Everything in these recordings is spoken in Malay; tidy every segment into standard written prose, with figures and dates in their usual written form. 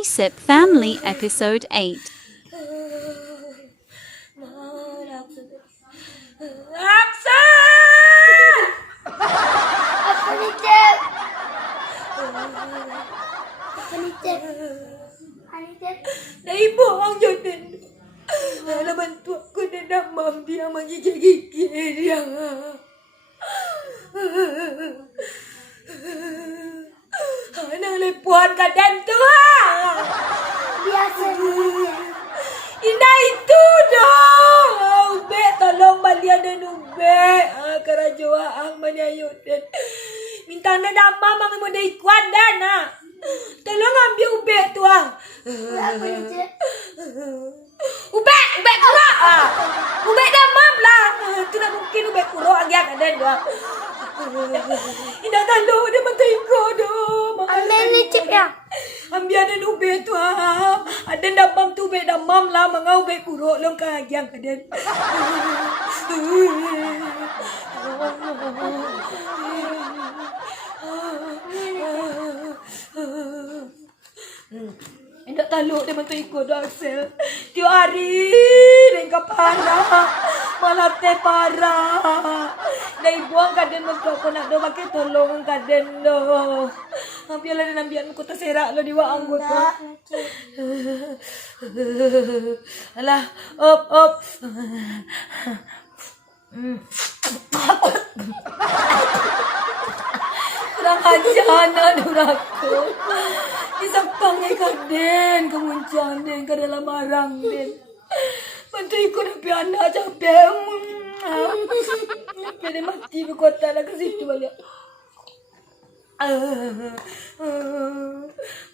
Gossip Family Episode 8. Naibuang yun din. Alaman to ako na namam dia magigigigil dia. Anang lipuan ka din to ha. Biasa Ina itu dong. Ube tolong balian dan ube. Karajoa ang manayutin. Minta na namam ang mo na ikuan dan ha. Tolong ambil ube tu ah. Apa je? Ube kuro. Ube damam lah. Tu nak mungkin ube kuro agak ada dua. Indah talu dia matai ko do. Ambil ni cip ya. Ambil ada ube tu ah. Ada damam tu ube damam lah mangau ube kuro long ka agak ada. Indah talu dia matai ko do Axel. Tiu hari ring kapara. Malah te para. Dai buang kaden magko ko nak do make tolong ang kaden do. Ambil na nambian ko ta sera lo diwa ang ko. Alah, op. Kurang ajar durako. Isang pangay ka din, kamunsyan din, ka dalam marang din. Pantay ko na piana sa pem. Pwede mati ko talaga situ balik.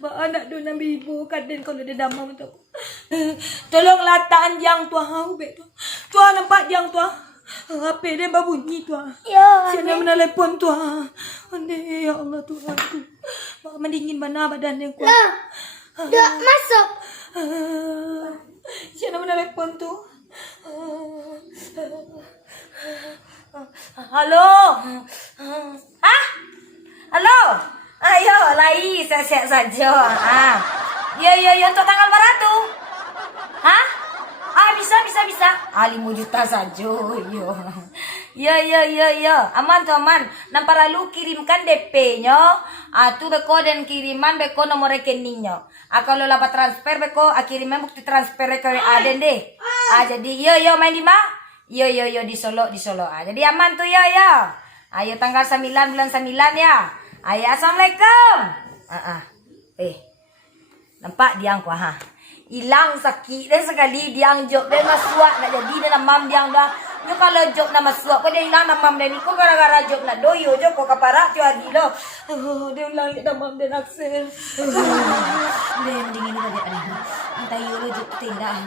Anak doon ang bibo ka din ko na dadama mo to. Tolong lataan diyang tua ha, ube to. Tua nampak diyang tua. HP dia berbunyi tua. Ya. Saya nak menelepon tua. Ande ya Allah Tuhan tu. Mak mendingin mana badan yang kuat. Dah masuk. Saya nak menelepon tu. Halo. Hah? Halo? Ayo, lai, sehat saja. Ya, untuk tanggal berapa tu? Hah? Bisa. 5 juta saja. Ya. Aman tu, aman. Nampak lalu kirimkan DP-nya. Tu beko dan kiriman beko nomor rekeningnya. Kalau dapat transfer beko, kiriman bukti transfer ke Aden deh. Jadi ya main di mana? Ya di Solo. Jadi aman tu ya. Ayo tanggal 9 bulan 9 ya. Ayo assalamualaikum. Nampak diang ku ha. Hilang sakit dan sekali diang job dan masuak nak jadi dan mam diang dah. Yo kalau job nak masuak ko dia hilang mam dan ko gara-gara job nak doyo jo ko kapara tu adi lo. Dia ulang dia mam dan Axel. Dia dingin ni tadi ada. Entah yo lo job tindak.